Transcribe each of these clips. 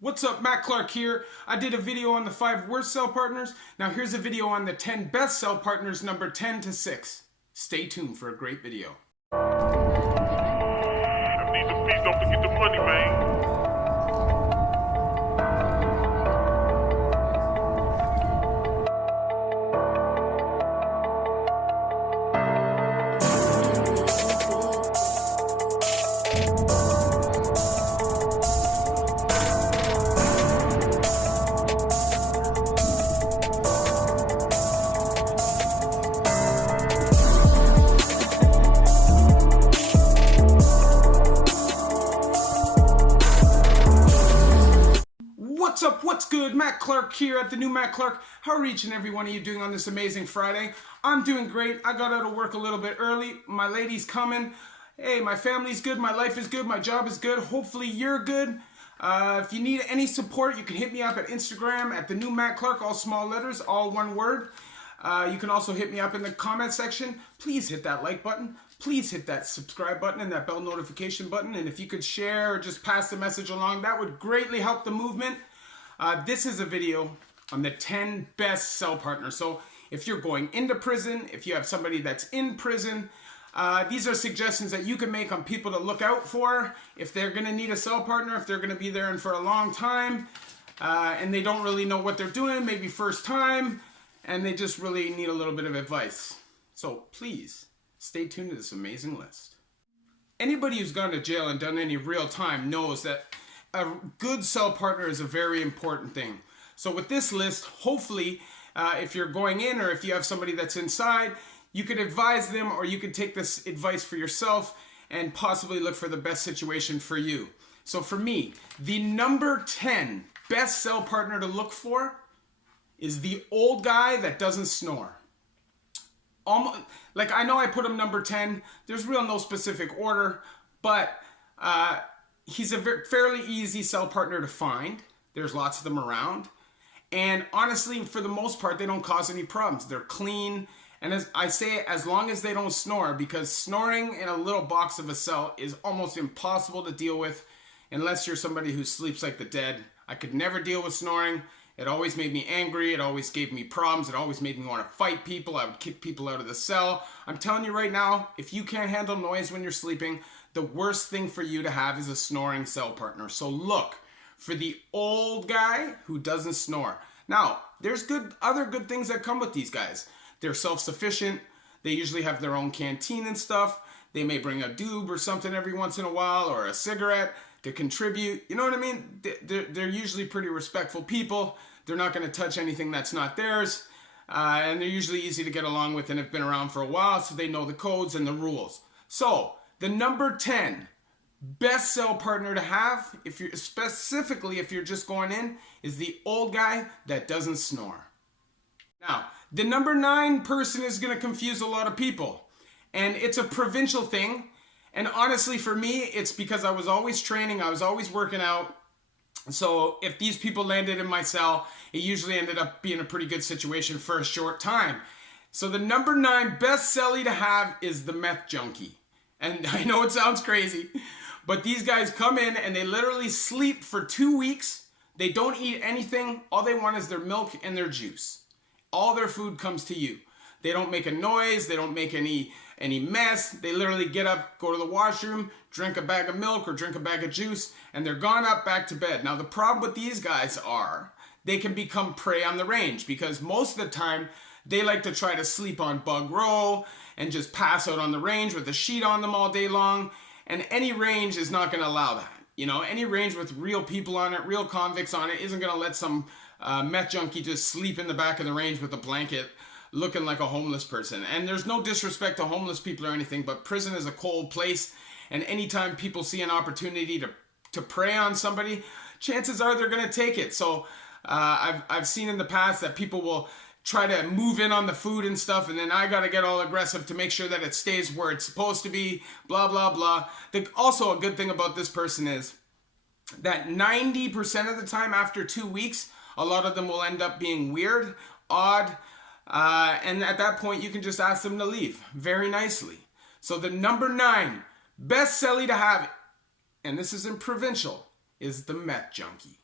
What's up, Matt Clark here. I did a video on the 5 worst cell partners. Now here's a video on the 10 best cell partners, number 10 to 6. Stay tuned for a great video. I need the peace, don't forget the money, man. What's up? What's good? Matt Clark here at the new Matt Clark. How are each and every one of you doing on this amazing Friday? I'm doing great. I got out of work a little bit early. My lady's coming. Hey, my family's good. My life is good. My job is good. Hopefully you're good. If you need any support, you can hit me up at Instagram at the new Matt Clark, all small letters, all one word. You can also hit me up in the comment section. Please hit that like button. Please hit that subscribe button and that bell notification button. And if you could share or just pass the message along, that would greatly help the movement. This is a video on the 10 best cell partners. So if you're going into prison, if you have somebody that's in prison, these are suggestions that you can make on people to look out for if they're going to need a cell partner, if they're going to be there and for a long time, and they don't really know what they're doing, maybe first time, and they just really need a little bit of advice. So please stay tuned to this amazing list. Anybody who's gone to jail and done any real time knows that a good cell partner is a very important thing. So with this list, hopefully, if you're going in or if you have somebody that's inside, you could advise them or you could take this advice for yourself and possibly look for the best situation for you. So for me, the number 10 best cell partner to look for is the old guy that doesn't snore. Almost, like, I know I put him number 10. There's real no specific order, but he's a fairly easy cell partner to find. There's lots of them around. And honestly, for the most part, they don't cause any problems. They're clean. And as I say, as long as they don't snore, because snoring in a little box of a cell is almost impossible to deal with unless you're somebody who sleeps like the dead. I could never deal with snoring. It always made me angry. It always gave me problems. It always made me want to fight people. I would kick people out of the cell. I'm telling you right now, if you can't handle noise when you're sleeping, the worst thing for you to have is a snoring cell partner. So look for the old guy who doesn't snore. Now, there's other good things that come with these guys. They're self-sufficient. They usually have their own canteen and stuff. They may bring a doob or something every once in a while or a cigarette to contribute. You know what I mean? They're usually pretty respectful people. They're not going to touch anything that's not theirs. And they're usually easy to get along with and have been around for a while, so they know the codes and the rules. So the number 10 best cell partner to have, if you're specifically if you're just going in, is the old guy that doesn't snore. Now, the number 9 person is going to confuse a lot of people, and it's a provincial thing. And honestly, for me, it's because I was always training, I was always working out. So if these people landed in my cell, it usually ended up being a pretty good situation for a short time. So the number 9 best cellie to have is the Meth Junkie. And I know it sounds crazy, but these guys come in and they literally sleep for 2 weeks. They don't eat anything. All they want is their milk and their juice. All their food comes to you. They don't make a noise. They don't make any mess. They literally get up, go to the washroom, drink a bag of milk or drink a bag of juice, and they're gone up back to bed. Now, the problem with these guys are they can become prey on the range because most of the time they like to try to sleep on bug row and just pass out on the range with a sheet on them all day long. And any range is not going to allow that. You know, any range with real people on it, real convicts on it, isn't going to let some meth junkie just sleep in the back of the range with a blanket looking like a homeless person. And there's no disrespect to homeless people or anything, but prison is a cold place. And anytime people see an opportunity to prey on somebody, chances are they're going to take it. So I've seen in the past that people will try to move in on the food and stuff, and then I got to get all aggressive to make sure that it stays where it's supposed to be, blah, blah, blah. Also, a good thing about this person is that 90% of the time after 2 weeks, a lot of them will end up being weird, odd, and at that point, you can just ask them to leave very nicely. So the number 9 best cellie to have, and this is in provincial, is the Meth Junkie.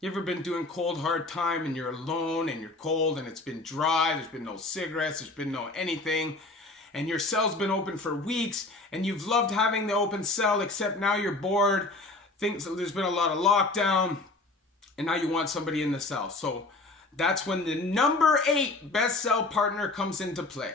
You ever been doing cold hard time and you're alone and you're cold and it's been dry, there's been no cigarettes, there's been no anything, and your cell's been open for weeks and you've loved having the open cell, except now you're bored, there's been a lot of lockdown, and now you want somebody in the cell. So that's when the number 8 best cell partner comes into play,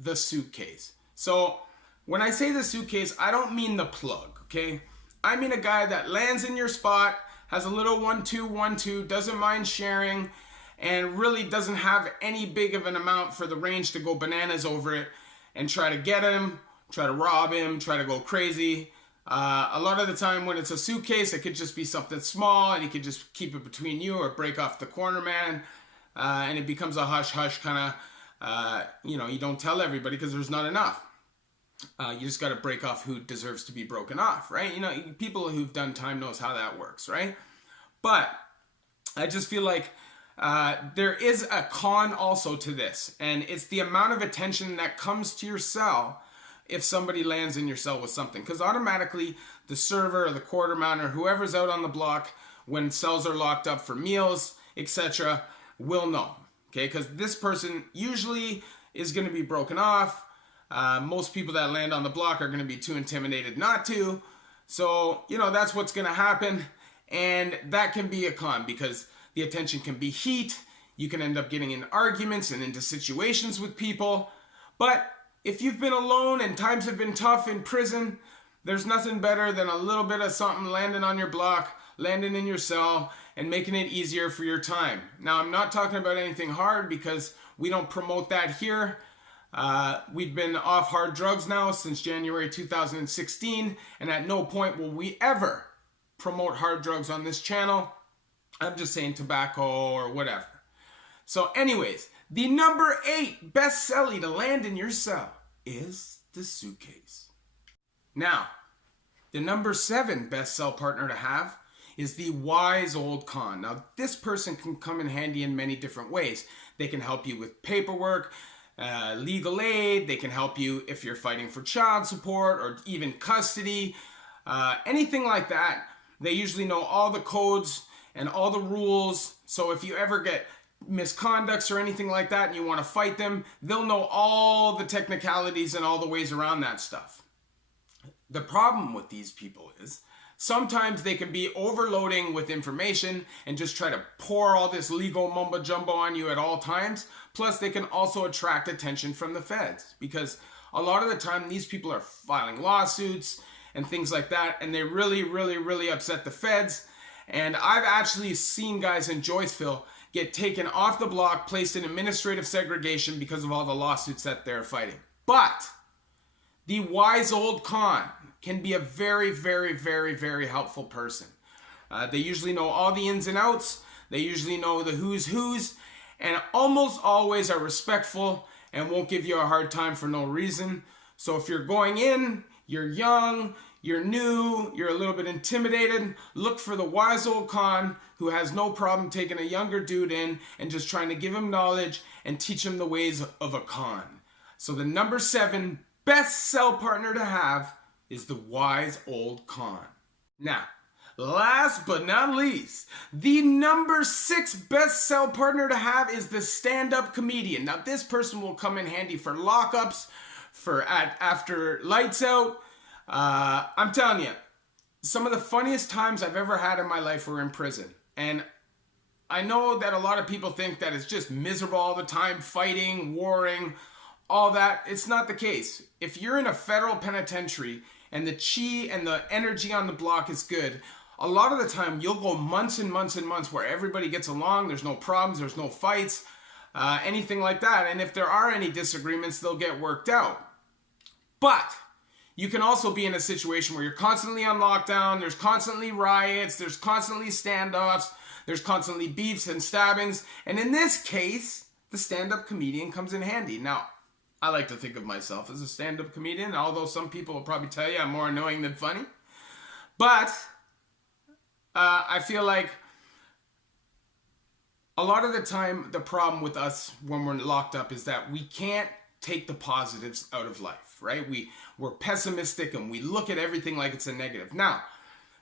the suitcase. So when I say the suitcase, I don't mean the plug, okay? I mean a guy that lands in your spot, has a little 1-2-1-2, doesn't mind sharing, and really doesn't have any big of an amount for the range to go bananas over it and try to get him, try to rob him, try to go crazy. A lot of the time when it's a suitcase, it could just be something small and you could just keep it between you or break off the corner man, and it becomes a hush-hush kind of, you don't tell everybody because there's not enough. You just got to break off who deserves to be broken off, right? People who've done time knows how that works, right? But I just feel like there is a con also to this, and it's the amount of attention that comes to your cell if somebody lands in your cell with something, because automatically the server or the quarterman or whoever's out on the block when cells are locked up for meals, etc., will know, okay? Because this person usually is going to be broken off. Most people that land on the block are going to be too intimidated not to. So, that's what's going to happen. And that can be a con because the attention can be heat. You can end up getting in arguments and into situations with people. But if you've been alone and times have been tough in prison, there's nothing better than a little bit of something landing on your block, landing in your cell, and making it easier for your time. Now, I'm not talking about anything hard because we don't promote that here. We've been off hard drugs now since January 2016, and at no point will we ever promote hard drugs on this channel. I'm just saying tobacco or whatever. So anyways, the number 8 best cellie to land in your cell is the suitcase. Now, the number 7 best cell partner to have is the wise old con. Now, this person can come in handy in many different ways. They can help you with paperwork, legal aid. They can help you if you're fighting for child support or even custody, anything like that. They usually know all the codes and all the rules. So if you ever get misconducts or anything like that and you want to fight them, they'll know all the technicalities and all the ways around that stuff. The problem with these people is sometimes they can be overloading with information and just try to pour all this legal mumbo jumbo on you at all times. Plus, they can also attract attention from the feds because a lot of the time these people are filing lawsuits and things like that, and they really, really, really upset the feds. And I've actually seen guys in Joyceville get taken off the block, placed in administrative segregation because of all the lawsuits that they're fighting. But the wise old con can be a very, very, very, very helpful person. They usually know all the ins and outs. They usually know the who's, and almost always are respectful and won't give you a hard time for no reason. So if you're going in, you're young, you're new, you're a little bit intimidated, look for the wise old con who has no problem taking a younger dude in and just trying to give him knowledge and teach him the ways of a con. So the number 7 best cell partner to have is the wise old con. Now, last but not least, the number 6 best cell partner to have is the stand-up comedian. Now, this person will come in handy for lockups, after lights out. I'm telling you, some of the funniest times I've ever had in my life were in prison. And I know that a lot of people think that it's just miserable all the time, fighting, warring, all that. It's not the case. If you're in a federal penitentiary and the chi and the energy on the block is good, a lot of the time you'll go months and months and months where everybody gets along, there's no problems, there's no fights, anything like that. And if there are any disagreements, they'll get worked out. But you can also be in a situation where you're constantly on lockdown, there's constantly riots, there's constantly standoffs, there's constantly beefs and stabbings, and in this case, the stand-up comedian comes in handy. Now, I like to think of myself as a stand-up comedian, although some people will probably tell you I'm more annoying than funny. But I feel like a lot of the time, the problem with us when we're locked up is that we can't take the positives out of life, right? We're pessimistic and we look at everything like it's a negative. Now,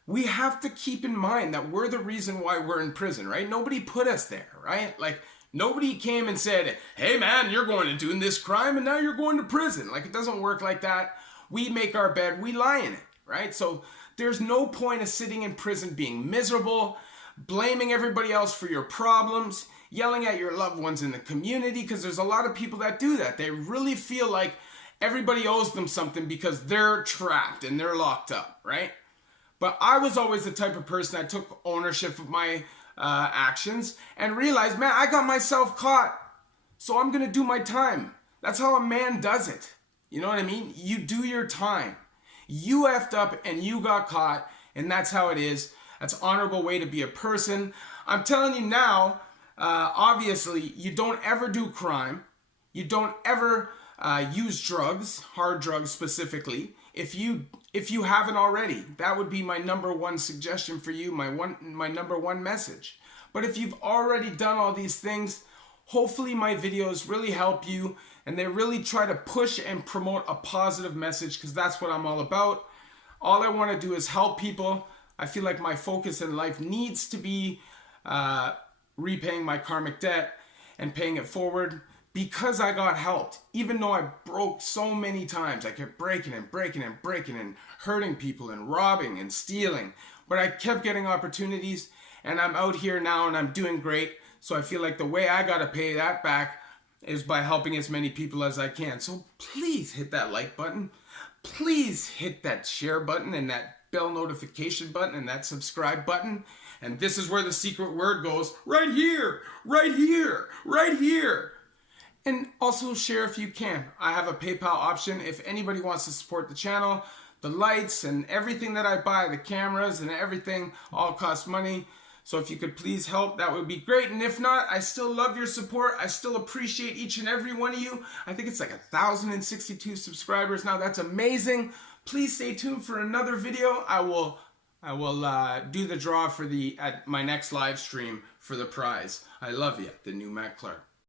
we have to keep in mind that we're the reason why we're in prison, right? Nobody put us there, right? Like, nobody came and said, hey man, you're going to do this crime and now you're going to prison. Like, it doesn't work like that. We make our bed, we lie in it, right? So there's no point of sitting in prison being miserable, blaming everybody else for your problems, yelling at your loved ones in the community, because there's a lot of people that do that. They really feel like everybody owes them something because they're trapped and they're locked up, right? But I was always the type of person that took ownership of my actions and realized, man, I got myself caught, so I'm going to do my time. That's how a man does it. You know what I mean? You do your time. You effed up and you got caught, and that's how it is. That's an honorable way to be a person. I'm telling you now, obviously, you don't ever do crime. You don't ever use drugs, hard drugs specifically. If you haven't already, that would be my number one suggestion for you, my number one message. But if you've already done all these things, hopefully my videos really help you and they really try to push and promote a positive message, because that's what I'm all about. All I want to do is help people. I feel like my focus in life needs to be repaying my karmic debt and paying it forward, because I got helped. Even though I broke so many times, I kept breaking and hurting people and robbing and stealing, but I kept getting opportunities, and I'm out here now and I'm doing great. So I feel like the way I gotta pay that back is by helping as many people as I can. So please hit that like button. Please hit that share button and that bell notification button and that subscribe button. And this is where the secret word goes, right here, right here, right here. And also share if you can. I have a PayPal option if anybody wants to support the channel. The lights and everything that I buy, the cameras and everything, all cost money. So if you could please help, that would be great. And if not, I still love your support. I still appreciate each and every one of you. I think it's like 1,062 subscribers now. That's amazing. Please stay tuned for another video. I will do the draw for my next live stream for the prize. I love you, the new Matt Clark.